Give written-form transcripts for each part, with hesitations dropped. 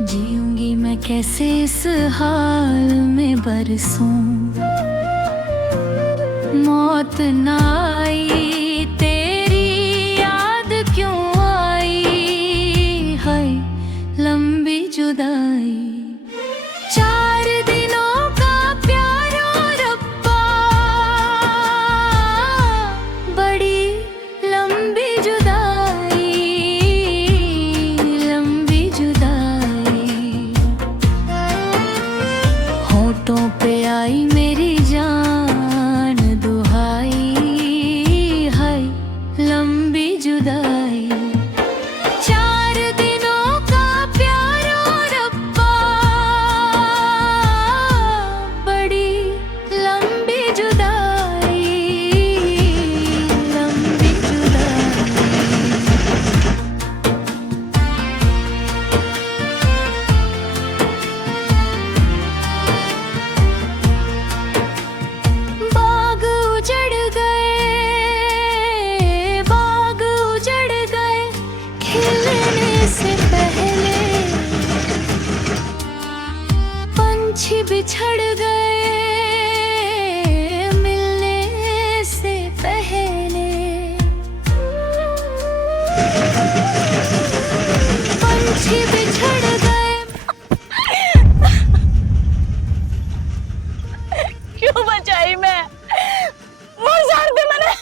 जीऊंगी मैं कैसे इस हाल में बरसों, मौत ना आई तेरी याद क्यों आई, हाय लंबी जुदाई। 4 दिनों का प्यार और रब्बा, बड़ी लंबी जुदाई, लंबी जुदाई। होठों पे आई मेरी जान दुहाई, हाय लंबी जुदाई। 4 दिनों का प्यार और रब्बा, बड़ी लंबी जुदाई, लंबी जुदाई। बाग उजड़ गए, बाग उजड़ गए खिलने से पहले, पंछी बिछड़ गए मिलने से पहले, पंछी बिछड़ गए। क्यों बचाई मैं? मर जाड़ दे मैंने।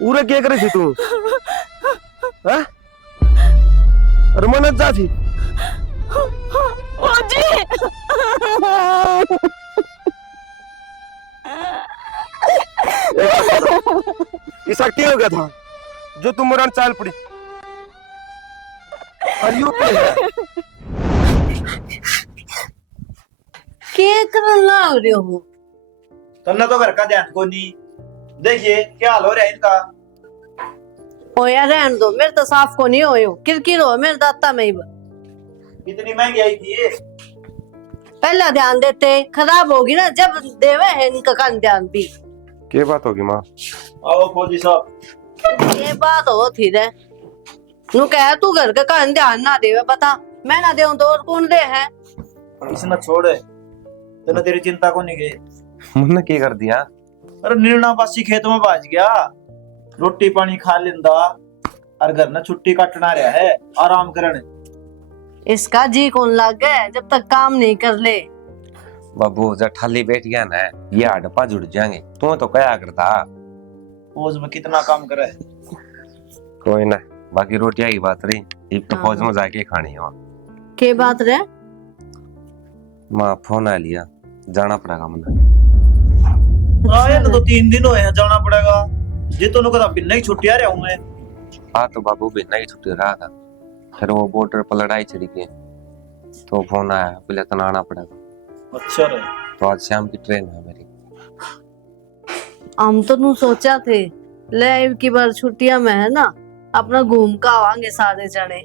उरे क्या करे थी तू? हाँ? रमनत जा थी। ओ जी। ऐसा क्या हो गया था जो तुम मरण चाल पड़ी? और यूं क्या है? क्या करना हो रहे हो? तन्ना तो घर का ध्यान को नहीं। देखिए क्या हाल हो रहा है इनका। ओ यार रहने दो, मेरे तो साफ को नहीं हो किरकिर हो मेरे दाता में ही। कितनी महंगी आई थी ये? पहला ध्यान देते खराब होगी ना, जब देवे है इनका कान ध्यान भी। क्या बात होगी माँ? आओ फौजी साहब। ये बात हो थी रे, नु कह तू घर का कान ध्यान ना देवे, बता मैं ना देऊं तो और कौन दे है? इसने छोड़े तन्ना तेरी चिंता को नहीं गई। मुन्ना क्या कर दिया? अरे निर्णा बासी खेत में बाज गया, रोटी पानी खा लेंदा और घर ना छुट्टी काटना रहा है आराम करने। इसका जी कौन लग गए जब तक काम नहीं कर ले। बाबू जब ठाली बैठ गया ना ये हड़पा जुड़ जाएंगे। तू तो क्या करता? फौज में कितना काम करे। कोई ना, बाकी रोटियां की बात रही, एक तो फौज में जाके खानी है। के बात रे? माँ फोन आ लिया, जाना पड़ेगा मुझे। आए ना तो 3 दिन हुए हैं, जाना पड़ेगा। जितनों का बिना ही छुट्टी आ रहा हूँ मैं। हाँ तो बाबू बिना की छुट्टी रहा था, फिर वो बॉर्डर पर लड़ाई छिड़ी गई तो फोन आया पहले तो आना पड़ेगा। अच्छा रे। तो आज शाम की ट्रेन है मेरी। हम तो नू सोचा थे ले की बार छुट्टियां में है ना अपना घूम का आवांगे सारे जने,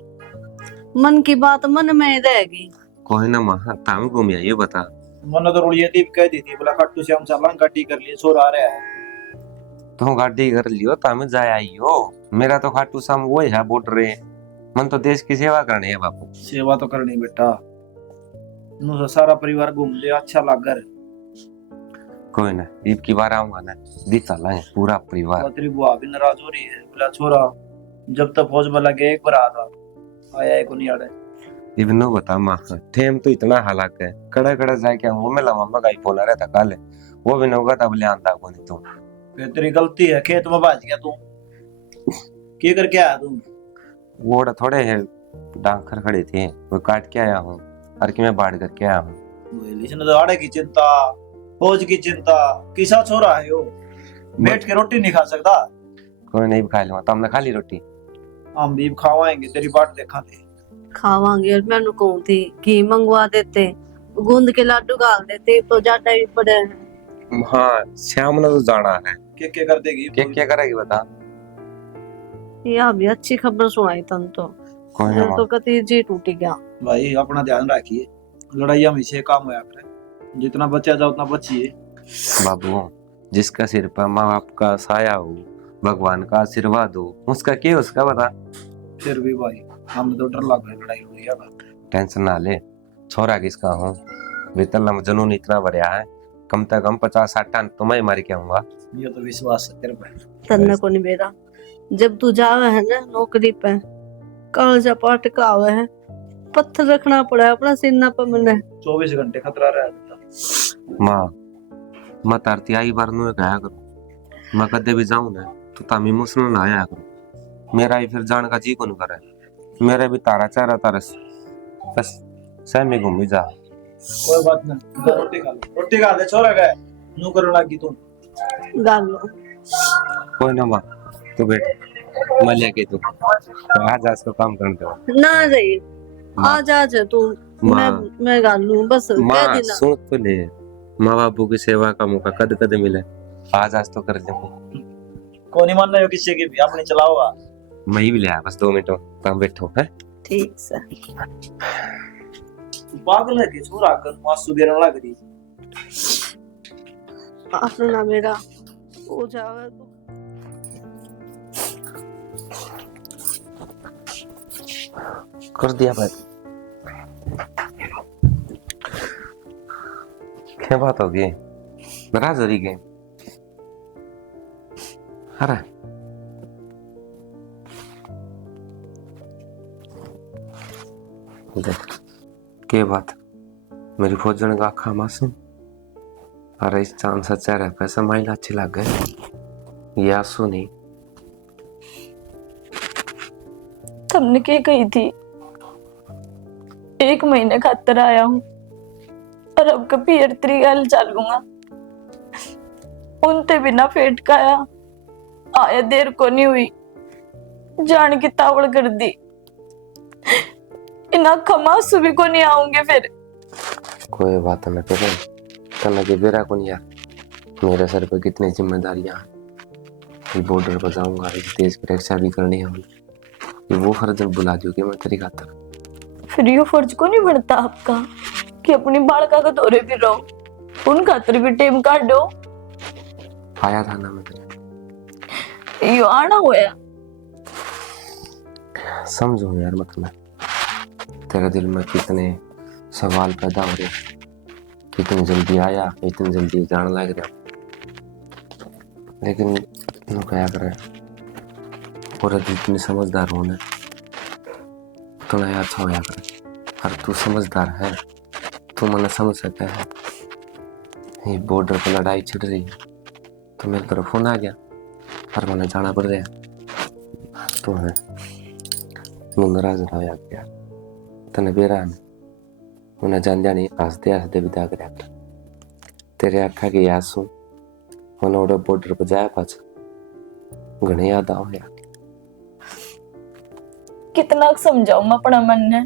मन की बात मन में ही रहेगी। कोई ना माँ, ताम घूम आइयो बता। मन तो रुड़िया दीप कह दी थी बोला खट्टू से हम चलान काटी कर लिए, छोर आ रहा है। तो गाड़ी कर लियो तामे जाए आइयो। मेरा तो खाटू शाम वही है बॉर्डर रे, मन तो देश की सेवा करनी है बापू। सेवा तो करनी बेटा, नु तो सारा परिवार घूम ले, अच्छा लगा रे। कोई ना, ईद की बार आऊंगा ना, दिख चलेंगे पूरा परिवार। तेरी बुआ भी नाराज हो रही है, बोला छोरा जब तक फौज में लगे एक बार आता आया है को नहीं आड़े। इवनो बता माँ, ठेम तो इतना हालाक है, कड़ा कड़ा जाके वो मिला मम्मा का ही फोन आ रहा था कल, वो भी नौका तब ले आंदा को नहीं। तू फिर तेरी गलती है, खेत में भाज गया तू। क्या करके आया तू? वो थोड़े है डांखर खड़े थे, वो काट के आया हूँ और कि मैं बाढ़ करके आया हूँ। इसने तो आड़े की चिंता, फौज की चिंता, किसा छोरा है वो, बैठ के रोटी नहीं खा सकता। कोई नहीं खा लूंगा, तुमने खा ली रोटी? हम भी खावाएंगे, तेरी बाट देखा थे। खावांगे और मैंने कहूँ थी घी मंगवा देते, गूंद के लड्डू डाल देते तो ज्यादा ही पड़े हैं। हाँ श्याम ने तो जाना है। क्या कर देगी? क्या करेगी बता? यह भी अच्छी खबर सुनाई तन तो। कोई ना तो कति जी टूट गया। भाई अपना ध्यान रखिए, लड़ाइया में से काम होया करे, जितना बचा जाओ उतना बचिए। बाबू, जिसका सिर पर माँ बाप का साया हो भगवान का आशीर्वाद हो। उसका क्या उसका बता। फिर भी भाई हम तो डर लग गए लड़ाई हुई है। टेंशन ना ले, छोरा किसका हूँ, भीतर में जुनून इतना भरया है, कम से कम 50-60 टन तो मैं मार के आऊंगा। ये तो विश्वास है तेरे पे। तन्ने को नहीं बेरा, जब तू जावे है ना नौकरी पे, कालजा पाट का आवे है, पत्थर रखना पड़ा है अपना सीना पे मैंने। 24 घंटे खतरा रहता। माँ मैं तारती आई बार नु कहा करो, मैं कदे भी जाऊं ना तो तामी मुसल ना आया करो। मेरा ही फिर जान का जी को न करे, मेरे भी तारा चारा तारस बस सह में घूमी जा। कोई बात नहीं, तो रोटी खा ले छोरा गए नू करो लगी तू। गालो कोई ना माँ, तू बैठ, मैं लेके तू आज आज तो काम करने दो ना रही, आज तू। मैं गालू बस कह माँ। देना। सुन तो ले, माँ बापू की सेवा का मौका कद कद मिले, आज आज तो कर दे। कौन नहीं मानना है किसी की भी, अपनी चलाओगा। मैं ही भी ले आया, बस 2 मिनट काम बैठो है। ठीक से पागल है कि छोरा कर मासू देने लग रही। अपना मेरा हो जावे तो कर दिया भाई। क्या बात होगी, नाराज हो रही गई। अरे देख के बात, मेरी फौजन का आखा मासूम, अरे इस चांद सच्चा रह पैसा माइल अच्छी लग गए। या सुनी तुमने क्या कही थी, 1 महीने खातर आया हूँ और अब कभी एरत्री गल चलूंगा। उनते बिना पेट खाया आया, देर को नहीं हुई, जान की तावड़ कर दी। इना खमा सुबह को नहीं आऊंगे फिर। कोई बात न करे, तना के बेरा को नहीं यार, मेरे सर पे कितनी जिम्मेदारियां हैं। बॉर्डर पर जाऊंगा, इस देश की रक्षा भी करनी है मुझे, वो फर्ज बुला दोगे मैं तेरी खातर। फिर यो फर्ज को नहीं बनता आपका कि अपनी बालका का दौरे भी रहो, उन खातर भी टेम काटो। आया था ना मैं तेरे, यो आना होया। समझो यार, मतलब तेरे दिल में कितने सवाल पैदा हो रहे, कितनी जल्दी आया, इतनी जल्दी जान लग रहा, लेकिन नो क्या करे, औरत इतनी समझदार होने तो ना अच्छा होया करे। और तू समझदार है, तू मैंने समझ सके है। ये बॉर्डर पर लड़ाई छिड़ रही है तो मेरे तरफ फोन आ गया और मैंने जाना पड़ रहा तो है नाराज होया गया। तने बेरा ने उन्हें जान जानी हंसते हंसते विदा कर तेरे आखा की आंसू उन्होंने बॉर्डर पर जाया पाछा घने याद आओ यार। कितना समझाऊं मैं अपना मन ने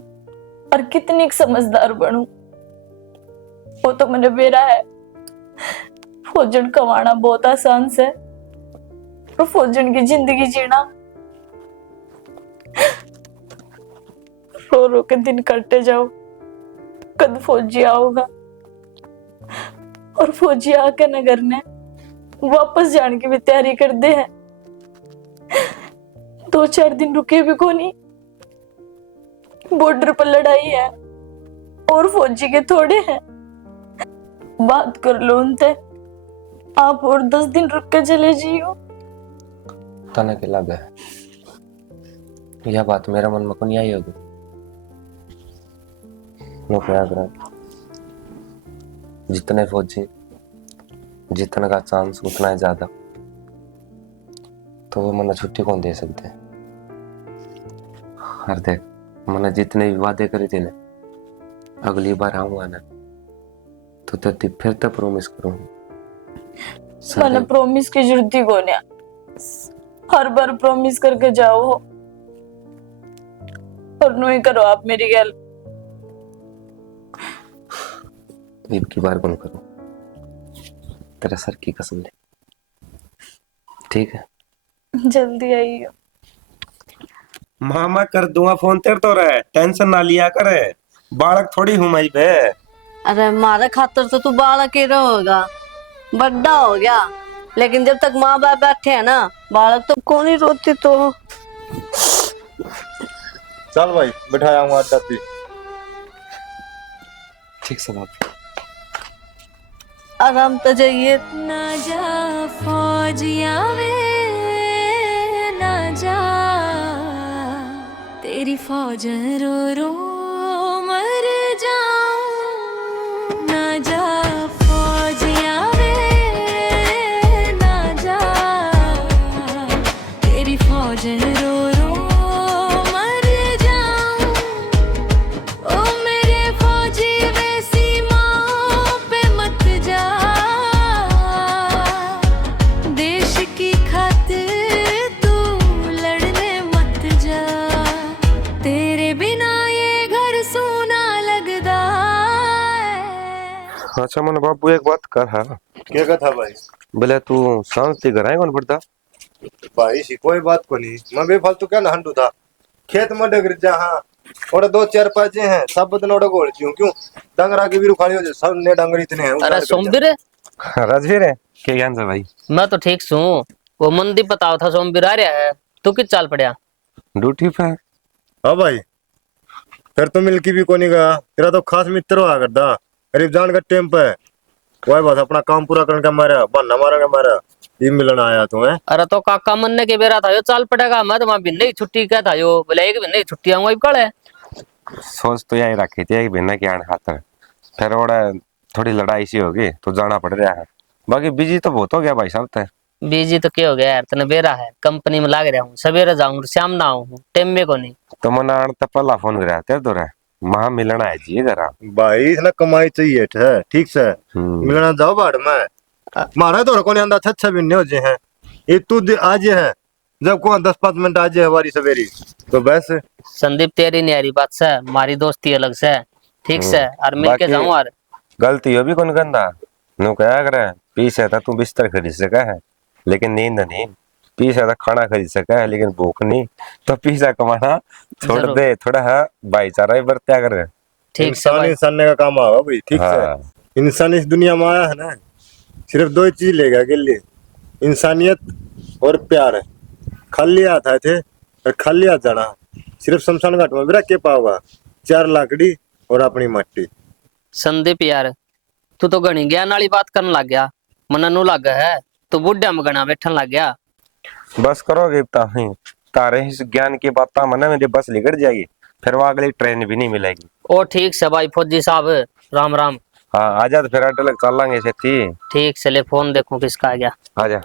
और कितनी समझदार बनूं, वो तो मैंने बेरा है। फौजन कमाना बहुत आसान से, और फौजन की जिंदगी जीना रो रो के दिन कटते जाओ। कद फौजी आओगा और फौजी आके नगर ने वापस जाने की भी तैयारी कर दे हैं। 2-4 दिन रुके भी को नहीं, बॉर्डर पर लड़ाई है और फौजी के थोड़े हैं। बात कर लो उनसे, आप और 10 दिन रुक के चले जियो। तने के लगा यह बात मेरे मन में को नहीं आई होगी। नो प्रयागराज जितने फौजी जितने का चांस उतना ही ज्यादा, तो वो मैंने छुट्टी कौन दे सकते। हर देख मैंने जितने भी वादे करे थे ना, अगली बार आऊंगा ना तो तेरी फिर तो प्रॉमिस करूंगा। मैंने प्रॉमिस की जरूरत ही कौन है, हर बार प्रॉमिस करके जाओ और नहीं करो आप मेरी गल। एक की बार कौन करूं, तेरा सर की कसम ले, ठीक है। जल्दी आइयो। मामा कर दूंगा फोन, तेरे तो रहे टेंशन ना लिया करे, बालक थोड़ी हूं मैं पे। अरे मारे खातर तो तू बालक ही रहोगा, बड़ा हो गया, लेकिन जब तक माँ बाप बैठे हैं ना, बालक तो कौन ही रोती तो। चल भाई बिठाया हूँ अड्डा पे। ठीक से बात। आराम तो चाहिए। ना जा फौजिया वे ना जा, तेरी फौज रो रो मर जाऊं। ना जा फौजिया वे ना जा, तेरी फौज रो रो मर जाऊं। ओ मेरे फौजी वे सीमाओं पे मत जा, देश की खातिर तू लड़ने मत जा। तेरे बिना ये घर सूना लगदा है। अच्छा मन बाबू एक बात कर हाँ, क्या कथा भाई? बोले तू शांति कराए कौन पड़ता? भाई सी कोई बात को नहीं, मैं बेफालतू क्या नहंडू था खेत में डगर जा। हाँ और दो चार पाजे हैं सब बदन ओड़ा गोल क्यों डंगरा की भी रुखाली हो जाए सब ने डंगर इतने हैं। अरे सोमवीर, राजवीर है क्या ज्ञान से भाई? मैं तो ठीक हूँ। वो मंदी बताओ था सोमवीर आ रहा है, तू किस चाल पड़या? ड्यूटी पे। हाँ भाई फिर तो मिल की भी कोनी गया, तेरा तो खास मित्र हुआ करता गरीब जान का टेम पे। वही बस अपना काम पूरा करने का मारा बहाना मारा का मारा ये मिलन आया तुम्हें। अरे तो काका मन्ने के बेरा था यो चाल पड़ेगा, मैं तो वहां भी नहीं छुट्टी क्या था यो बोले एक भी नहीं छुट्टी आऊंगा कल है। सोच तो यही रखी थी एक बिना की आने खातर, फिर ओड़ा थोड़ी लड़ाई सी होगी तो जाना पड़ रहा है। बाकी बिजी तो बहुत हो गया भाई साहब ते। बिजी तो क्या हो गया यार, तने बेरा है कंपनी में लाग रहा हूँ, सवेरे जाऊँ शाम ना आऊँ, टाइम में को नहीं। तो मन आने तो पहला फोन कराया तेरे दो रे महा मिलना है जी जरा। भाई इसने कमाई चाहिए है ठीक से मिलना जाओ बाड़ में मारा तो कोने अंदर अच्छा भी नहीं हो जे हैं ये तू आज है जब को 10-5 मिनट आज है हमारी सवेरी तो बस। संदीप तेरी न्यारी बात से हमारी दोस्ती अलग से ठीक से और मिल के बाकी- जाऊँ। और गलती हो भी कौन गंदा नु कहा करे पीछे था तू बिस्तर खरीद सका है लेकिन नींद नहीं, पीछे था खाना खरीद सका है लेकिन भूख नहीं, तो पीछा कमाना छोड़ जरूर। दे, थोड़ा हाँ भाईचारा ही बरत्या कर। ठीक से इंसान भाई। इंसान का काम आवा भाई ठीक हाँ। से। इंसान इस दुनिया में आया है ना सिर्फ दो ही चीज लेगा के लिए, इंसानियत और प्यार। खाली हाथ आए थे और खाली हाथ जाना सिर्फ शमशान घाट में भी रख के पाओगा 4 लाकड़ी और अपनी मट्टी। संदीप यार तू तो घनी ज्ञान वाली बात करने लग गया, मन नु लग है तू बुढ़ा में गणा बैठन लग गया। बस करोगे तारे इस ज्ञान की बात मन मेरी बस निकट जाएगी, फिर वो अगली ट्रेन भी नहीं मिलेगी। ओ ठीक से भाई फौजी साहब, राम राम। हाँ आजा तो फिर अड्डा चल लेंगे छेती। ठीक से ले फोन देखूं किसका आ गया। आजा।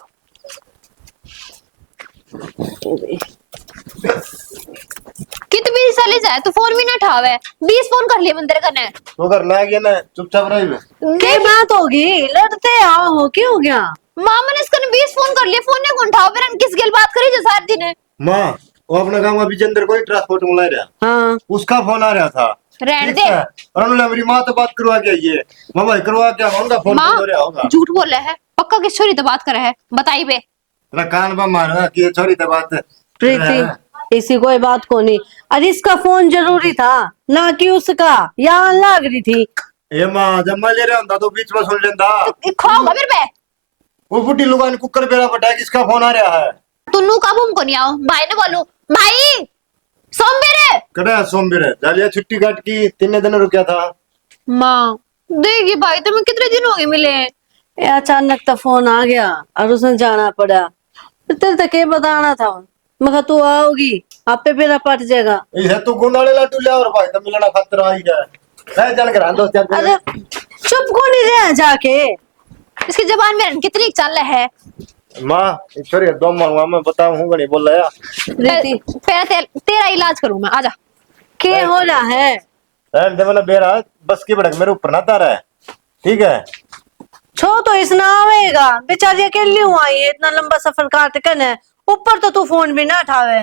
कितनी साले जाए तो फोन भी ना उठावे, 20 फोन कर लिए मंदिर करने। तो करना है क्या ना चुपचाप रही। क्या बात होगी, लड़ते आओ हो क्या हो गया? मामा ने इसको 20 फोन कर लिए, फोन ने कौन उठाओ, फिर हम किस गिल बात करी जो सारे दिन है। माँ वो अपना गाँव में विजेंद्र को ट्रांसपोर्ट में ला रहा, हाँ उसका फोन आ रहा था रहने ठीक दे। है? और उन्होंने मेरी माँ तो बात करवा के ये मामा करवा क्या उनका फोन माँ तो रहा होगा। झूठ बोल रहा है, पक्का किस छोरी तो बात कर रहा है, बताई बे। तेरा कान पर मारना कि ये छोरी तो बात प्रीति इसी कोई बात को नहीं, अरे इसका फोन जरूरी था ना कि उसका, यहाँ लग रही थी। ये माँ जब मैं ले रहा हूँ तो बीच में सुन लेता। खाओगा फिर बे। वो बुढ़ी लुगान कुकर बेरा बटा किसका फोन आ रहा है? तुन्नू का बुम को नहीं आओ, भाई ने बोलू भाई सोमबेरे कड़ा सोमबेरे जालिया छुट्टी काट की 3 दिन रुका था। माँ देखिए भाई तुम्हें कितने दिन हो गए मिले। ये अचानक तो फोन आ गया और उसने जाना पड़ा, तेरे तक ये बताना था मगर तू आओगी आप पे फिर पट जाएगा। ये तू गुंडाले लाटू ले और भाई तो मिलना खातिर आई है मैं जान कर दो चार अरे चुप को नहीं रहा जाके, इसकी जबान में कितनी चल है। माँ छोरी दो मारूंगा मैं बताऊं हूँ नहीं बोल रहा प्रीति तेरा इलाज करूं मैं, आजा। क्या हो रहा है? जब मैंने बेरा बस की भड़क मेरे ऊपर ना तारा है ठीक है। छो तो इसना आवेगा, बेचारी अकेली हुआ आई है, इतना लंबा सफर काट कर है, ऊपर तो तू फोन भी ना उठावे।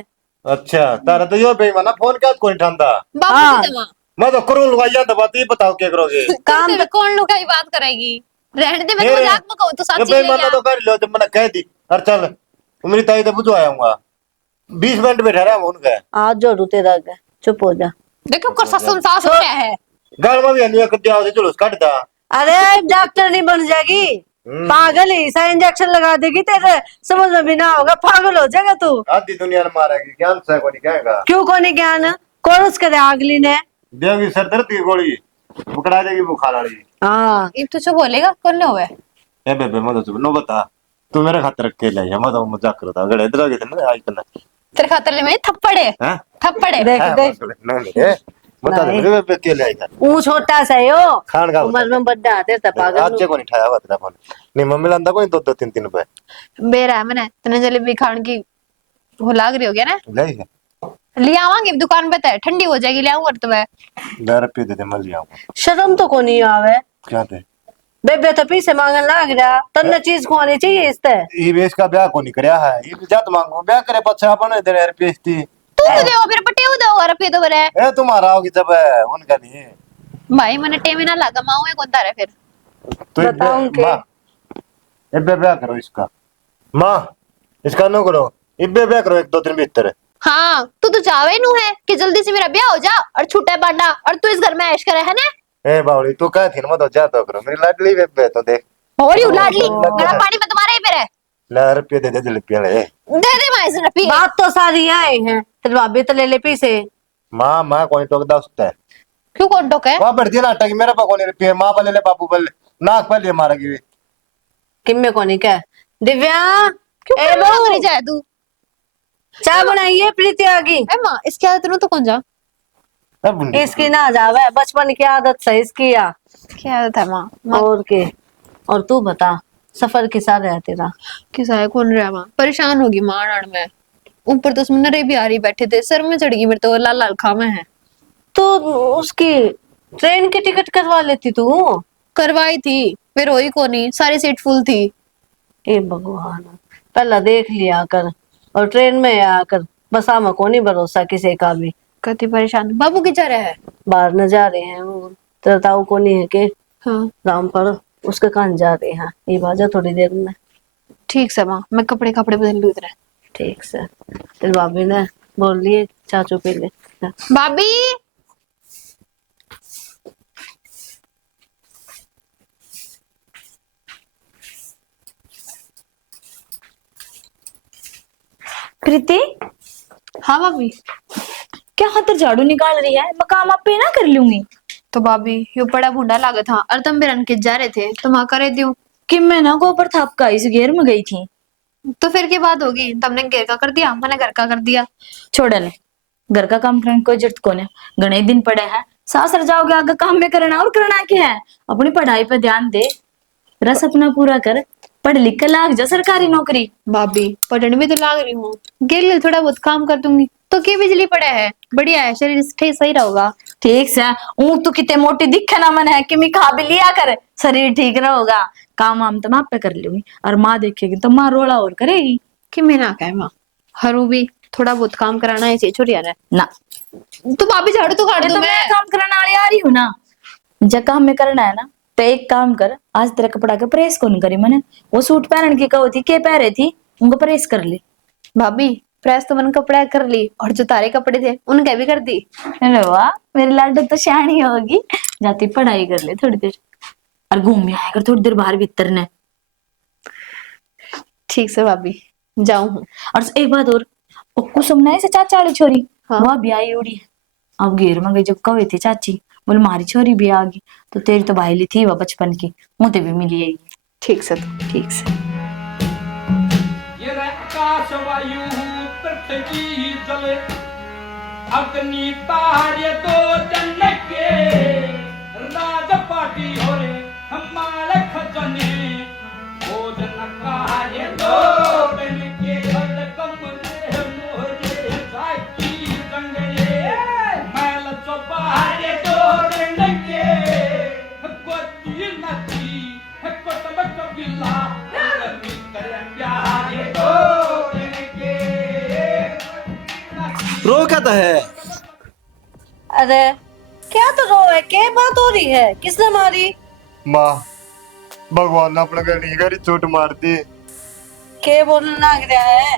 अच्छा तारा तो यो बेईमाना फोन क्या कोई ठांदा बापू की दवा मैं तो करूं लुगाइया दबाती तो ये बताओ क्या करोगे। काम तेरे कौन लुकाई बात करेगी, रहने दे। मैं मेरे- मजाक में कहूं तो ये सच्ची बेईमाना तो है। कर लो जब मैंने कह दी और चल मेरी ताई तो बुझो आऊंगा 20 मिनट बैठा रहा हूं उनका आज जोड़ू तेरा गया, चुप हो जा। देखो कर ससुर सास हो रहा है। गाल में भी अन्य कर दिया जुलूस काट दा। अरे डॉक्टर नहीं बन जाएगी, पागल ही सा इंजेक्शन लगा देगी तेरे समझ में भी ना होगा, पागल हो जाएगा तू। आधी दुनिया ने मारेगी, ज्ञान से कोई कहेगा। क्यों कोनी ज्ञान, कौन उसके दे अगली ने देगी सर दर्द की गोली, पकड़ा देगी बुखार वाली। हाँ इब तो बोलेगा कौन हुआ है? ए बेबे मत चुप नो बता, तू मेरे खातिर रख के ले जा, मत मजाक करता गड़े इधर आ गए थे ना आज तक। तेरे खातर ले मैं थप्पड़ है, हैं थप्पड़ है। देख देख नहीं बता दे मेरे बेबे के ले आएगा ऊ छोटा सा है यो, खान का उम्र में बड़ा है तेरा पागल आज को नहीं ठाया हुआ तेरा फोन। नहीं मम्मी लांदा कोई 2-2 3-3 रुपए बेरा है मैंने तने जलेबी खाने की वो लाग रही हो गया ना, ले आएगा। ले आवांगे दुकान पे, तो ठंडी हो जाएगी, ले आऊंगा तो मैं। 10 रुपये दे दे मैं ले आऊंगा। शर्म तो कोनी आवे, क्या थे बेबे तो पीछे मांगन लाग रहा, तन्ने चीज खुआनी चाहिए इसते। ये बेस का ब्याह को नहीं करया है, ये जात मांगो ब्याह करे पछा अपन इधर यार बेइज्जती। तू तो देओ फिर पटे हो दो और पे तो बरे ए तुम्हारा होगी जब उनका नहीं भाई मैंने टेम ना लगा माऊ कौन तारे फिर। तो बताऊं के? माँ इब्बे ब्याह करो इसका, माँ इसका नो करो, इब्बे ब्याह करो 1-2 दिन भीतर। हाँ तू तो चावे नू है कि जल्दी से मेरा ब्याह हो जा और छुट्टा बांटा और तू इस घर में ऐश करे है ना। ए बावली तू कह थी ना मत जा तो करो, मेरी लाडली बेबे तो देख और यू लाडली गला पानी में तुम्हारे ही पे है। ले रुपये दे दे जलेबियां ले। दे माई से रपी बात तो सारी आए हैं, तेरे भाभी तो ले ले पीछे। माँ कोई टोक दा उसते क्यों कौन टोके? वहां बढ़ती नाटक मेरे पास कोई रुपये, माँ पे ले ले बाबू पे ले, नाक पे ले मारेगी किम्मे कोनी क्या दिव्या, क्यों ए मांग बहू रही जाए तू? चाय बनाइए, प्रीति आ गई। ए मां इसकी आदत नु तो कौन जा? इसकी ना जावे, बचपन की आदत से इसकी या क्या आदत है मां? और के। और तू बता सफर किसा रहा तेरा? किसा है कौन रहा मां? परेशान होगी मां नान में, ऊपर तो उसमें नरे भी आ रही बैठे थे, सर में चढ़ गई मेरे तो लाल लाल खामे है। तो उसकी ट्रेन की टिकट करवा लेती तू। करवाई थी फिर वही को नहीं, सारी सीट फुल थी। ए भगवान, पहला देख लिया कर और ट्रेन में आकर बस आमा को नहीं भरोसा किसी का भी। कति परेशान। बाबू की जा रहा है? बाहर न जा रहे हैं वो, तेरा ताऊ को नहीं है के हाँ रामपुर, उसके कान जा रहे हैं, ये बाजा थोड़ी देर में। ठीक से मां, मैं कपड़े बदल लूं इधर। ठीक से तेरे भाभी ने बोल लिए चाचू पी ले। भाभी कृति, हाँ भाभी। क्या खातिर झाड़ू निकाल रही है? मैं काम आप पे ना कर लूंगी। तो भाभी यो बड़ा बूढ़ा लागा था और तुम बिरन के जा रहे थे तो वहां करे दियो कि मैं ना गोबर थाप का इस घेर में गई थी। तो फिर की बात होगी, तुमने घेर का कर दिया, मैंने घर का कर दिया। छोड़ने घर का काम करने कोई जरूरत कौन है, घने दिन पड़े हैं, सासर जाओगे आगे काम में करना और करना क्या है। अपनी पढ़ाई पे ध्यान दे, रस अपना पूरा कर, पढ़ लिख कर लाग जा सरकारी नौकरी। भाभी पढ़ने में तो लाग रही हूँ, गेल थोड़ा बहुत काम कर दूंगी तो क्या बिजली पड़े है, बढ़िया है, शरीर सही रहेगा। ठीक से ऊँ तो कितने मोटी दिखे ना मन है कि मैं खा भी लिया कर, शरीर ठीक रहेगा। काम वाम तो माँ पे कर लूंगी और माँ देखेगी तो माँ रोला और करेगी कि मैं ना कहे माँ, हरू भी थोड़ा बहुत काम कराना है छोड़िया ना। तो भाभी झाड़ू तो काट तो दूं मैं काम कराने वाली आ रही हूँ ना, जब काम में करना है ना तो एक काम कर, आज तेरा कपड़ा का प्रेस कौन करी मैंने, वो सूट पहन की कहो थी के पहरे थी उनको प्रेस कर ली। भाभी प्रेस तो मैंने कपड़ा कर ली और जो तारे कपड़े थे उनके भी कर दी। अरे वाह, मेरी लाडू तो शानी होगी, जाती पढ़ाई कर ले थोड़ी देर और घूम आया कर थोड़ी देर बाहर भीतर ने। ठीक से भाभी जाऊं हूँ। और एक बात और, कुसुम ना से चाचा वाली छोरी, हाँ। वह भी आई उड़ी है। अब घेर में गई जब कवे थी चाची, बोले मारी छोरी भी आ गई, तो तेरी तो भाईली थी वह बचपन की, मुझे भी मिली है। ठीक से तो ठीक से ये आकाश वायु पृथ्वी जल अग्नि तारे दो जन के राज पाटी हो रे हमारे खजने भोजन कार्य दो जन के घर कमरे मोरे साकी जंगले मैल चौबारे दो जन के गोती नदी कोटम कबिला मित्र प्यारे दो जन के। रो क्या है? अरे क्या तो रो है, क्या बात हो रही है, किसने मारी? माँ भगवान ने अपने घर नहीं करी, चोट मार दी। के बोलने लग रहा है?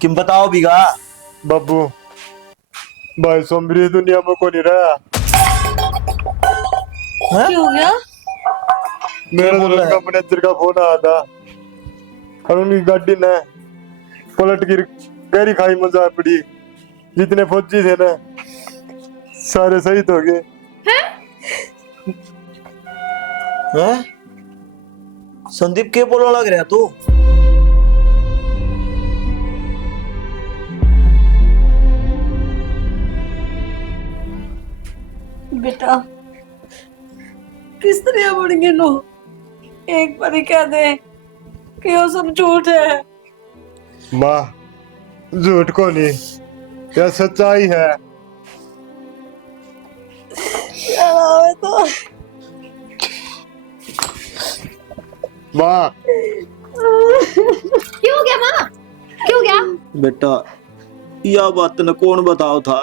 किम बताओ बिगा? बब्बू भाई सोमरी दुनिया में को नहीं रहा। क्या हो गया? मेरे बोल रहा है? का मैनेजर का फोन आया था और उनकी गाड़ी ने पलट गिर गहरी खाई में जा पड़ी। जितने फौजी थे ना सारे शहीद हो गए। हैं? संदीप के बोलने लग रहा तू? बेटा किस तरह बढ़ गए लो, एक बार कह दे कि वो सब झूठ है। माँ झूठ को नहीं, यह सच्चाई है। यार तो माँ क्यों गया माँ, क्यों गया? बेटा यह बात न कौन बताओ था,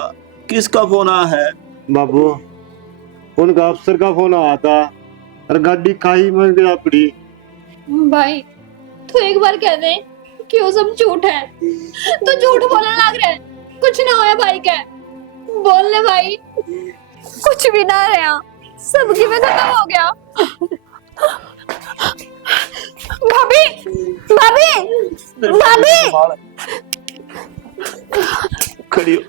किसका फोन आया है? बाबू उनका अफसर का फोन आया था और गाड़ी खाई में गिरा पड़ी। भाई तू एक बार कह दे कि वो सब झूठ है। तू झूठ बोलने लग रहा है, कुछ ना होया भाई का। बोल ले भाई, कुछ भी ना रहा, सबकी में खत्म हो गया। भाभी भाभी भाभी खड़ी हो।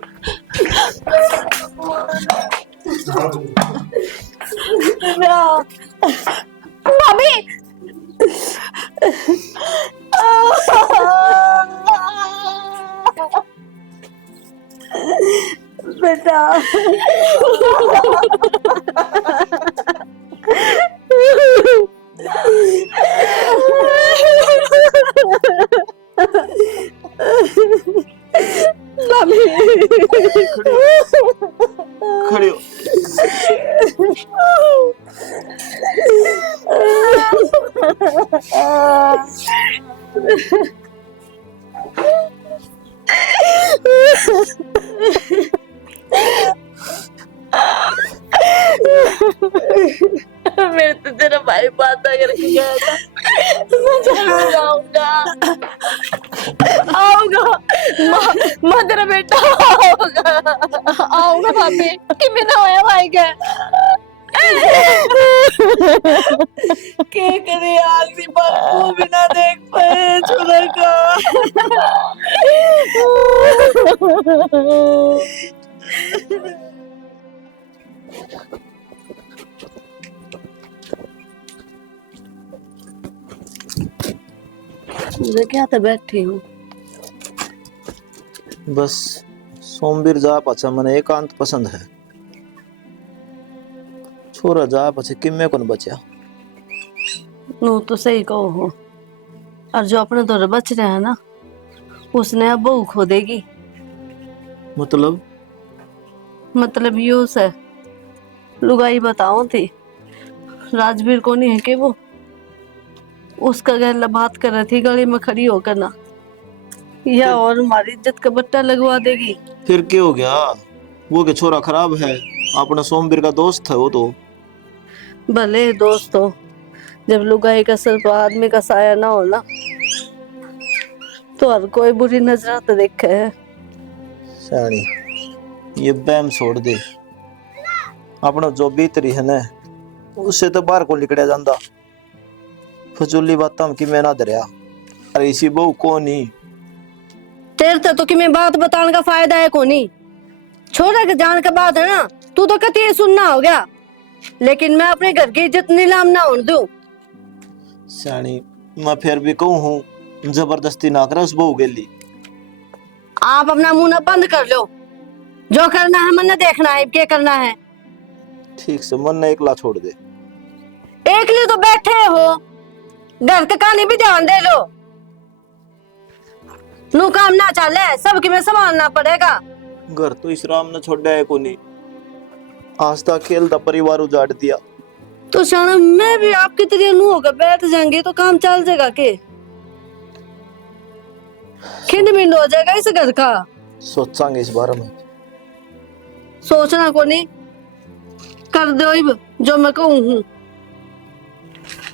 भाभी बेटा खड़ी हो। मेरे तो तेरा भाई बात करके गया था, मैं जरूर आऊंगा आऊंगा। माँ तेरा बेटा आऊंगा भाभी, कि बिना होया भाई का। क्या करे, आखिरी बार को भी ना देख पाए छोरा का। मुझे क्या था, बैठी हूँ बस सोमवीर जा पाछा मने एकांत पसंद है। छोरा जा पाछे किम्मे कोन बचा। नो तो सही कहो हो, और जो अपने दौर बच रहे हैं ना, उसने अब बहू खो देगी। मतलब यूं से लुगाई बताओ थी, राजवीर को नहीं है कि वो उसका गैर बात कर रही थी गली में खड़ी होकर ना, या और हमारी इज्जत का बट्टा लगवा देगी। फिर क्या हो गया? वो के छोरा खराब है, अपना सोमवीर का दोस्त है वो तो। भले दोस्त हो, जब लुगाई का सिर्फ आदमी का साया ना हो ना, तो हर कोई बुरी नजर तो देखे है। सानी ये बैम छोड़ दे, अपना जो भीतरी है ना उससे तो बाहर को निकलिया जाता। फजूली बात हम कि मैं ना दरिया, अरे इसी बहू को नहीं। तेरे तो कि मैं बात बताने का फायदा है कोनी, छोरा के जान का बात है ना, तू तो कती सुनना हो गया, लेकिन मैं अपने घर की इज्जत नीलाम ना होने दूं। सानी मैं फिर भी कहूँ हूँ, जबरदस्ती ना करे उस बहू के लिए। आप अपना मुंह ना बंद कर लो, जो करना है मन देखना है, क्या करना है। ठीक से मन ने एकला छोड़ दे। एक लिए तो बैठे हो, घर का कहानी भी ध्यान दे लो। नू काम ना चले, सबकी में संभालना पड़ेगा। घर तो इस राम ने छोड़ा है को नहीं, आस्था खेलता परिवार उजाड़ दिया। तो शाना मैं भी आपकी तरह नू होकर बैठ जाएंगे तो काम चल जाएगा के? खिंड मिंड हो जाएगा इस घर का। सोचांगे इस बारे में। सोचना को नहीं, कर दो जो मैं कहूँ हूँ,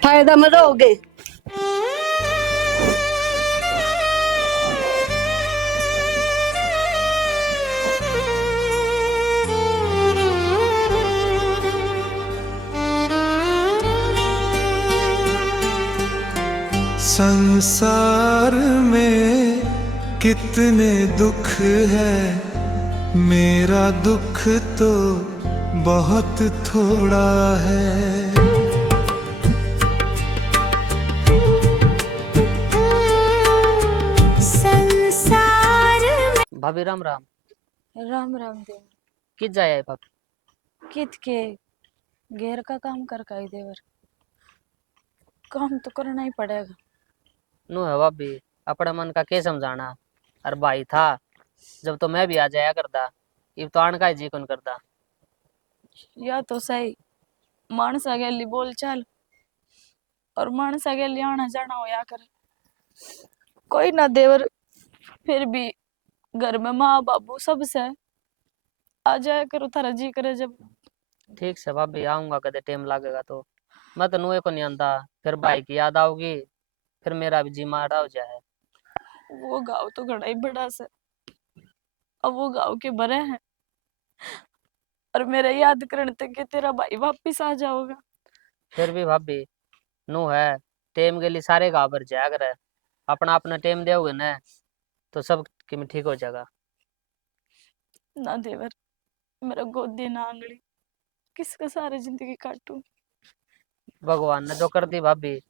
फायदा में रहोगे। संसार में कितने दुख है, मेरा दुख तो बहुत थोड़ा है। भाभी राम राम। राम राम देवर। कित जाए है भाभी? कित के घेर का काम कर का ही देवर, काम तो करना ही पड़ेगा। नो है भाभी, अपने मन का के समझाना। अरे भाई था जब तो मैं भी आ जाया करता, इब तो आन का ही जी कौन करता। या तो सही मानसा गेली बोल चाल और मानसा गेली आना जाना होया करे। कोई ना देवर, फिर भी घर में माँ बाबू सब से आ जाया करो थारा जी करे जब। ठीक से भाभी, आऊंगा कदे टाइम लगेगा तो। मैं तो नुए को नहीं आंदा, फिर भाई की याद आओगी, फिर मेरा भी जी मारा हो जाए। वो गाँव तो घड़ा ही बड़ा से, अब वो गाँव के बड़े हैं और मेरे याद करने तक के तेरा भाई वापिस आ जाओगा। फिर भी भाभी नु है, टेम के लिए सारे गाबर जाग रहे, अपना अपना टेम दोगे ना तो सब कि ठीक हो जाएगा। ना देवर, मेरा गोदी ना आंगली, किसका सारी जिंदगी काटूं। भगवान ने जो कर दी भाभी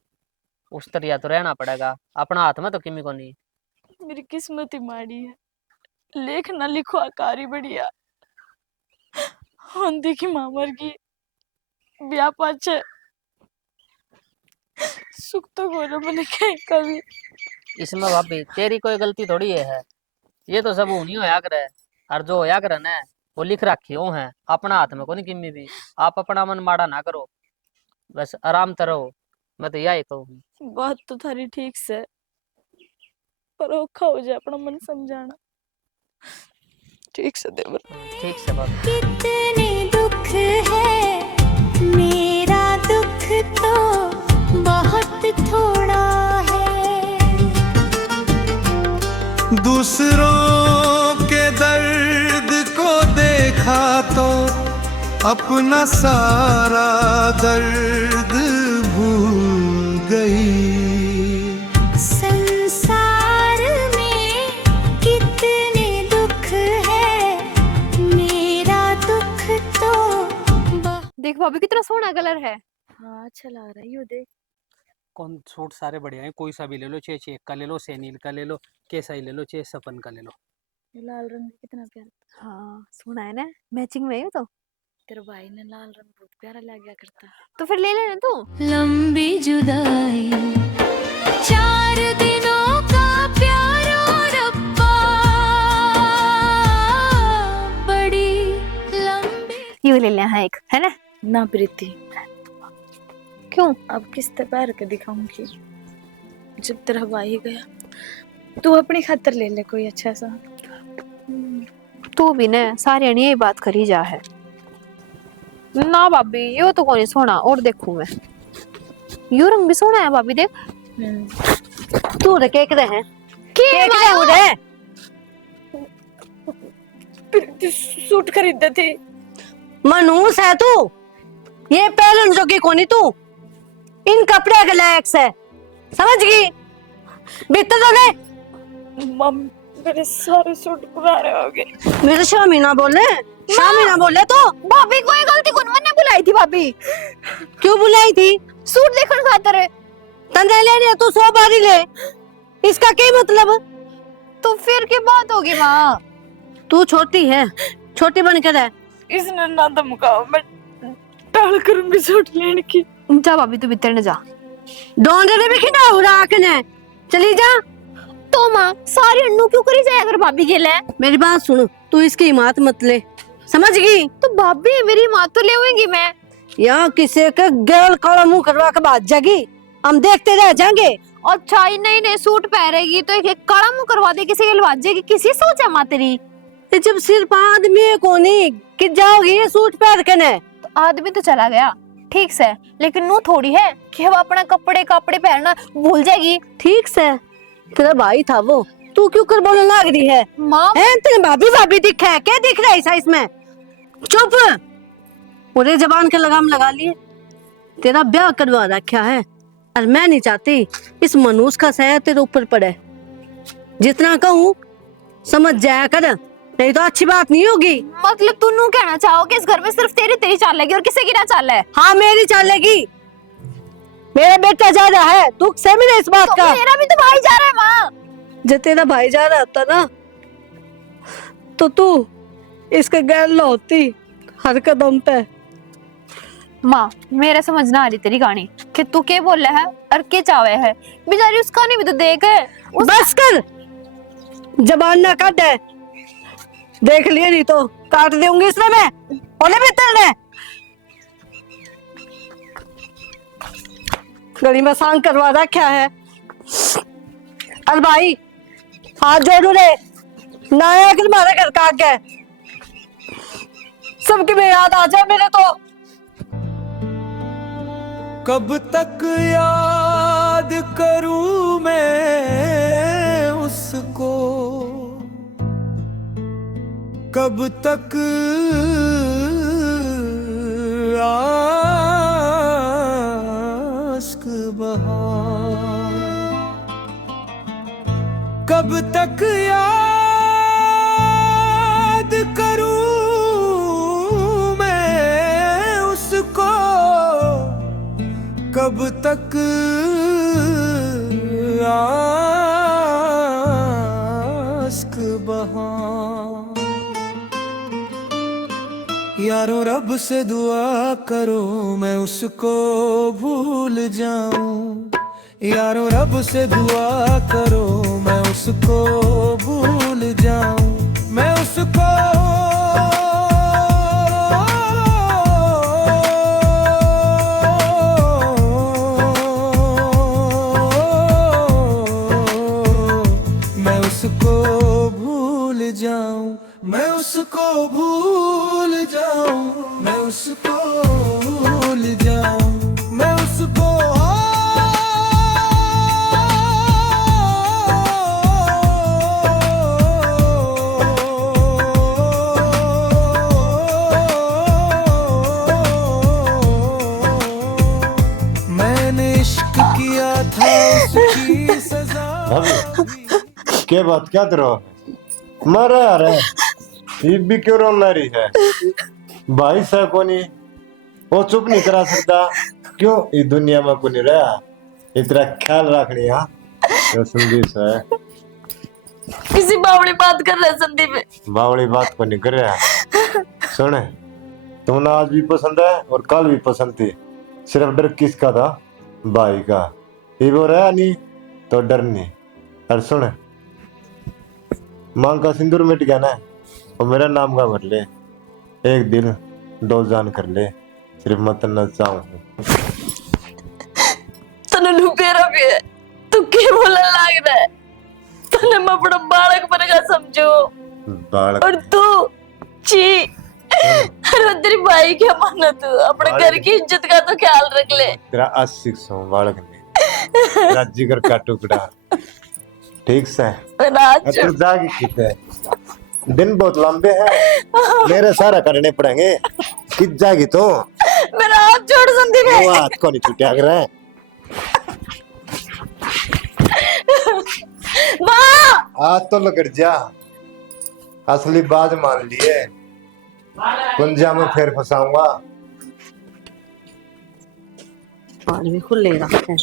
उस तरिया तो रहना पड़ेगा, अपना हाथ में तो किमी को नहीं। मेरी किस्मत ही माड़ी है, लेख ना लिखो आकारी बढ़िया। होंदी की मां मर गई, ब्याह पाछे सुख तो गोरो मैंने कहीं कभी। इसमें भाभी तेरी कोई गलती थोड़ी है, ये तो सब उन्हीं होया करे, और जो होया करे ना वो लिख रखी हो है, अपना हाथ में को नहीं किमी भी। आप अपना मन माड़ा ना करो, बस आराम से रहो, मैं तो यही कहूँ। बात तो थारी ठीक से, पर औखा हो जाए अपना मन समझाना। ठीक से देवर। ठीक से भाभी। कितने दुख है, मेरा दुख तो बहुत थोड़ा है। दूसरों के दर्द को देखा तो अपना सारा दर्द भूल गई। संसार में कितने दुख है, मेरा दुख तो देख भाभी कितना सोहना कलर है। हाँ अच्छा लग रहा है, यू देख। कौन सूट सारे बढ़िया हैं, कोई सा भी ले लो, चाहे चेक का ले लो, सैनील का ले लो, कैसा ही ले लो, चाहे सपन का ले लो। ये लाल रंग कितना प्यारा। हाँ सोना है ना, मैचिंग में है तो। तेरे भाई ने लाल रंग बहुत प्यारा लग गया करता। तो फिर ले लेना तू। लंबी जुदाई 4 दिनों का प्यार और अब्बा, बड़ी लंबी। ये ले ले हाँ एक, है ना? ना प्रीति, क्यों? अब किस तरह पैर के दिखाऊंगी, जब तेरा भाई गया। तू अपनी खातर ले ले कोई अच्छा सा। तू भी ना सारे यही बात करी जा है ना भाभी, यो तो कोई सोना और देखूं मैं। यो रंग भी सोना है भाभी, देख। तू रे केक दे है, केक दे उड़े। प्रीति सूट खरीदे थे। मनूस है तू, ये पहलन जोगी कोनी तू, इन कपड़े के लायक से, समझ गई? भीतर तो ले। मम मेरे सारे सूट पुराने हो गए। मेरे शामी ना बोले, शामी ना बोले तो। भाभी कोई गलती कौन मैंने बुलाई थी भाभी? क्यों बुलाई थी? सूट देखने खातर है। तंदे लेने तू 100 बारी ले, इसका क्या मतलब? तो फिर की बात होगी माँ? तू छोटी है, छोटी बन कर है। इसने ना धमकाओ, मैं टाल करूंगी सूट लेने की। जा भाभी तू भीतर न जा। डोंडे भी खिला उड़ा ने चली जा। तो माँ सारी अन्नू क्यों करी जाए अगर भाभी के लिए? मेरी बात सुन, तू इसकी हिम्मत मत ले, समझ गई? तो भाभी मेरी माँ तो ले होंगी मैं। यहाँ किसी का गैल काला मुंह करवा के बात जागी, हम देखते रह जाएंगे। अच्छा ही नहीं नहीं सूट पहनेगी तो एक काला मुंह करवा दे, किसी के लवाज जाएगी, किसी सोचा माँ तेरी? जब सिर्फ आदमी को नहीं कि जाओगी ये सूट पहन के ने। तो आदमी तो चला गया ठीक से, लेकिन नू थोड़ी है कि वो अपना कपड़े पहनना भूल जाएगी। ठीक से तेरा भाई था वो, तू क्यों कर बोलने लग रही है? माँ तेरे भाभी भाभी दिखा है, क्या दिख रहा है इसमें? चुप, पूरे जबान के लगाम लगा लिए। तेरा ब्याह करवा रखा है, और मैं नहीं चाहती इस मनुष्य का सह तेरे ऊपर पड़े। जितना कहूँ समझ जाया कर, नहीं तो अच्छी बात नहीं होगी। मतलब तू नू कहना चाहो कि इस घर में सिर्फ तेरी तेरी चाल लगी और किसी की ना चाल है? हाँ मेरी चाल लगी, मेरा बेटा जा रहा है, तू सहमी ना इस बात तो का। मेरा भी तो भाई जा रहा है माँ। जब तेरा भाई जा रहा था ना तो तू इसके गैर ला होती हर कदम पे। माँ मेरे समझ ना आ रही तेरी कहानी कि तू क्या बोल रहा है और क्या चाहे है। बेचारी उस कहानी भी तो देख है। बस कर, जबान ना काट है, देख लिए नहीं तो काट दूंगी इसमें मैं। होने बेहतर ने गली में सांग करवा रखा है। अरे भाई हाथ जोड़ू रे, ना आया कि तुम्हारे घर का आगे सबकी में याद आ जाए मेरे तो। कब तक याद करूं मैं उसको, कब तक आश्क बहाऊं, कब तक याद करूं मैं उसको, कब तक आश्क बहाऊं। यारों रब से दुआ करो मैं उसको भूल जाऊं, यारों रब से दुआ करो मैं उसको भूल जाऊं, मैं उसको भूल जाऊं, मैं उसको भूल जाऊं, मैं उसको भूल जाऊं, मैं उसको मैंने इश्क किया था उसकी सजा। क्या बात क्या करो मरा आ रहा है, ये भी क्यों रोना रही है? भाई साहब को नहीं वो चुप नहीं करा सकता क्यों? इस दुनिया में को नहीं रहा इतना ख्याल रखनी। हाँ तो संदीप है किसी बावड़ी बात कर रहे संदीप, बावड़ी बात को नहीं कर रहा। सुने तुमने आज भी पसंद है और कल भी पसंद थी, सिर्फ डर किसका था? भाई का। ये वो रहा नहीं तो डर नहीं। और सुन मांग का सिंदूर मिट गया ना, और मेरा नाम का भर ले, एक दिल दो जान कर ले, सिर्फ मत न चाहूं। तने लुपेरा भी है, तू क्या बोलने लग रहा है? तने मैं अपना बालक बनेगा समझो, बालक और तू ची अरे तेरी भाई क्या माना तू? अपने घर की इज्जत का तो ख्याल रख ले। तेरा आशिक सो बालक ने, तेरा जिगर का टुकड़ा। ठीक से तू जागी किते, दिन बहुत लंबे हैं, मेरे सारा करने पड़ेंगे। कित जागी तो मेरा हाथ छोड़ संदीप। वो हाथ को नहीं छूटा कर रहा है। माँ आज तो लग जा, असली बाज मान लिए, कुंजा में फिर फंसाऊंगा। और भी खुले रखे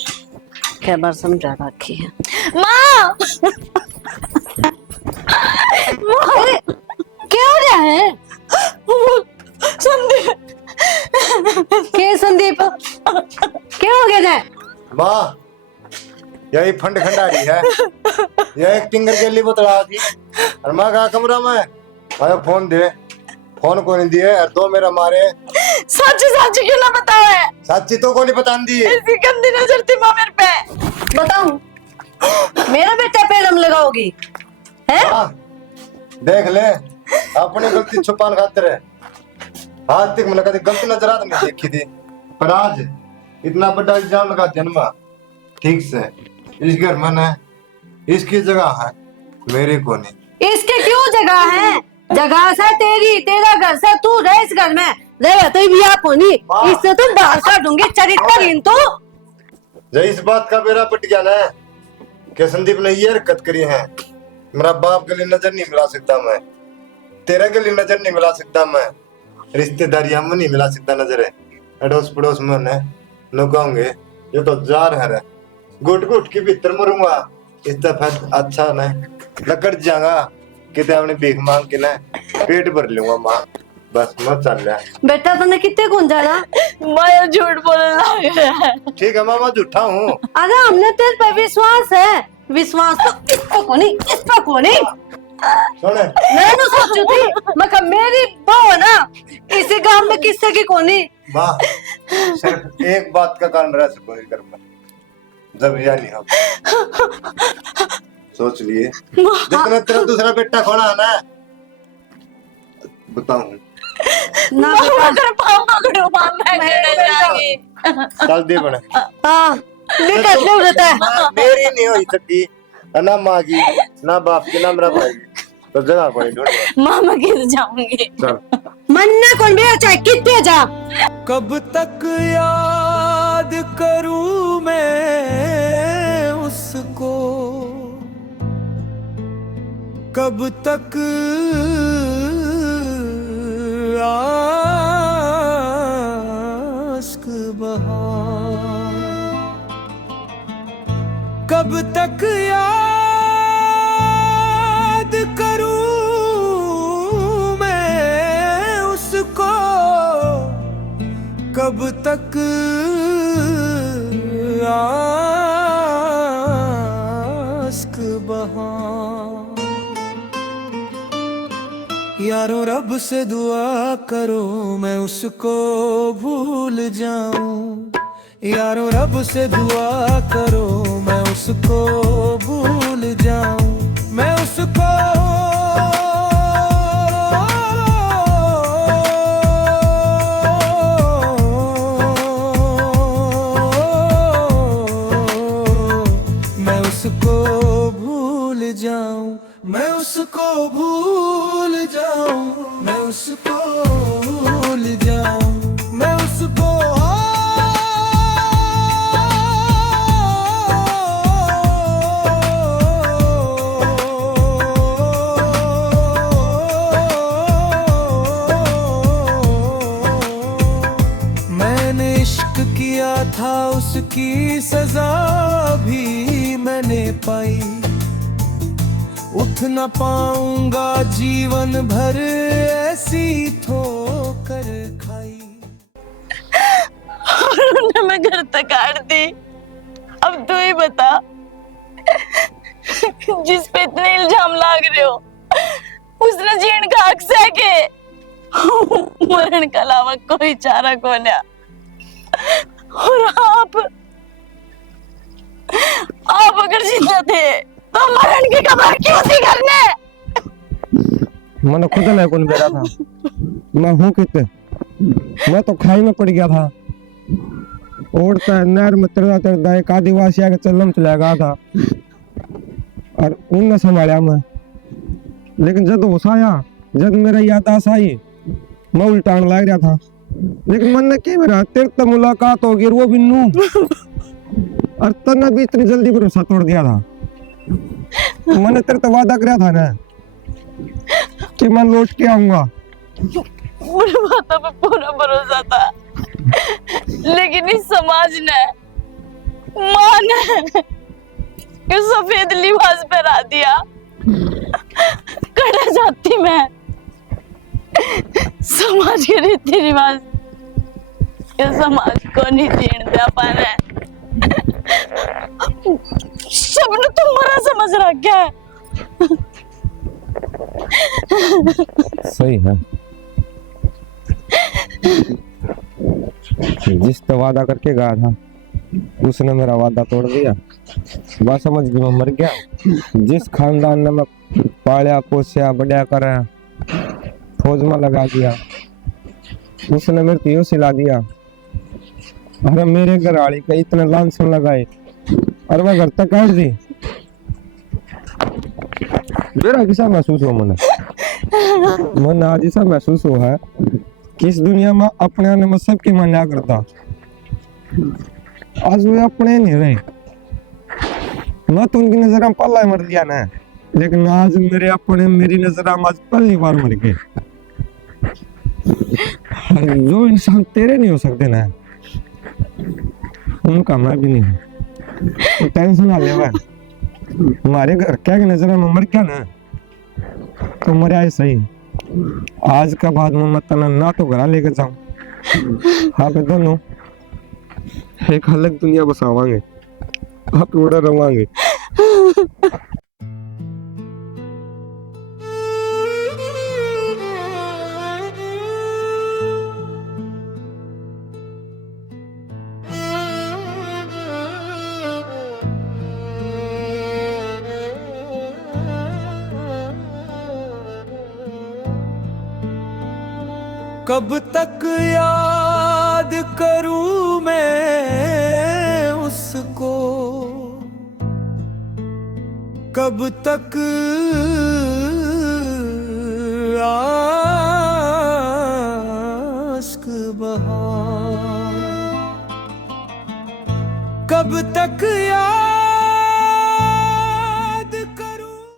क्या बार समझा रखी है। माँ क्या हो रहा है? संदीप के संदीप क्या हो गया? माँ यही फंड खंडारी है, यह एक टिंगर के लिए बतला दी। और माँ का कमरा में आयो फोन दे, फोन को नहीं दिए और दो मेरा मारे। सच सच क्यों ना बताओ है? सच्ची तो को नहीं बता दी। ऐसी गंदी नजर थी माँ मेरे पे। बताऊं मेरा बेटा पे दम लगाओगी है? देख ले अपनी गलती छुपाने खातिर है। आज तक मैंने कभी गलती नजर आ नहीं देखी थी, पर आज इतना बड़ा इल्जाम लगा जन्मा। ठीक से इस घर में न इसकी जगह है, मेरे को नहीं। इसके क्यों जगह है? जगह से तेरी, तेरा घर से तू रह इस घर में रह तो भी आप होनी, इससे तुम बाहर काटूंगी चरित्रहीन। तो जब इस बात का बेरा पट गया ना कि संदीप ने ये हरकत करी है, मेरा बाप के लिए नजर नहीं मिला सकता मैं, तेरे के लिए नजर नहीं मिला सकता मैं, रिश्तेदारियां में नहीं मिला सकता नजर है, अड़ोस पड़ोस में न कहूंगे ये तो जार है, घुट घुट के भीतर मरूंगा, इस दफा अच्छा न लकड़ जाऊंगा कितने अपने भीख मांग के ना पेट भर लूंगा माँ, बस मत चल रहा बेटा तने कितने कौन जाना? माया झूठ बोलने लग रहा है। ठीक है मामा झूठा हूँ। अरे हमने तेरे पे विश्वास है, विश्वास तो इस पे कोनी सुने मैं ना सोचू थी मैं कहा मेरी बहू है ना इसी गांव में किससे की कोनी। माँ सिर्फ एक बात का कारण रह सको घर में, जब या नहीं हम सोच लिए जितना तेरा दूसरा बेटा खोना है ना बताऊं ना बेटा पकड़ो मैं कहने जाएगी। चल दे बना हाँ बेटा क्यों रहता है? मेरी नहीं हुई सकी ना माँ की ना बाप की ना मेरा भाई की, तो जगह कोई ढूंढ मामा गिर जाऊंगी। चल मन्ना कौन भी चाहे कितने जा। कब तक याद करूं मैं उसको, कब तक आस्क बहा, कब तक याद करूं मैं उसको, कब तक आस्क बहा। यारों रब से दुआ करो मैं उसको भूल जाऊं, यारों रब से दुआ करो मैं उसको भूल जाऊं, मैं उसको भूल जाऊं, मैं उसको भूल जाऊं, मैं उसको भूल जाऊं, मैं उसको मैंने इश्क किया था उसकी सजा भी मैंने पाई, उठ न पाऊंगा जीवन भर ऐसी ठोकर खाई। उन्होंने मैं घर तक आड़ दी। अब तू ही बता जिस पे इतने इल्जाम लाग रहे हो उसने जीण का हक है के मरण के अलावा कोई चारा कौन है। और आप अगर जिंदा थे तो मरण की खबर क्यों थी करने? मैंने खुद नहीं कौन बेरा था, मैं हूँ कितने, मैं तो खाई में पड़ गया था, ओढ़ता नहर में तरदा एक आदिवासी आके चलम चला गया था और उनने संभाला मैं, लेकिन जब होश आया, जब मेरा याददाश्त आई, मैं उल्टान लग रहा था, लेकिन मन ने क्या मेरा तेरे तो मुलाकात हो गई वो बिन्नू और तन्ने भी इतनी जल्दी भरोसा तोड़ दिया था। मैंने तेरे तो वादा किया था ना कि मैं लौट के आऊंगा। मुझे बातों पे पूरा भरोसा था, लेकिन इस समाज ने, माँ ने ये सफेद लिबास पहना दिया। कड़ा जाती मैं समाज के रीति रिवाज ये समाज को नहीं जीण दे पाने। सबने तुम्हारा समझ रखा है। सही है, जिस तो वादा करके गया था उसने मेरा वादा तोड़ दिया। बात समझ गई, मैं मर गया। जिस खानदान ने मैं पालिया पोसिया बढ़िया करा फौज में लगा दिया उसने मेरे को सिला दिया। अरे मेरे घर वाली का इतने लांछन लगाए और मैं घर तक काट दी। मेरा किसा महसूस हो मन आज ऐसा महसूस हो है कि इस दुनिया में अपने आने में सबकी मान्या करता आज वे अपने नहीं रहे। मैं तो उनकी नजर में पल्ला मर लिया ना, लेकिन आज मेरे अपने मेरी नजर में आज पहली बार मर गए। जो इंसान तेरे नहीं हो सकते ना, उनका मैं भी नहीं हूँ। तो टेंशन ना ले भाई, हमारे घर क्या की नजर में मर गया ना तो मर आए सही। आज का बाद में मत ना तो घर लेकर जाऊं, हाँ पे दोनों एक अलग दुनिया बसावांगे, आप उड़ा रवांगे। कब तक याद करूं मैं उसको, कब तक आस्क बहा, कब तक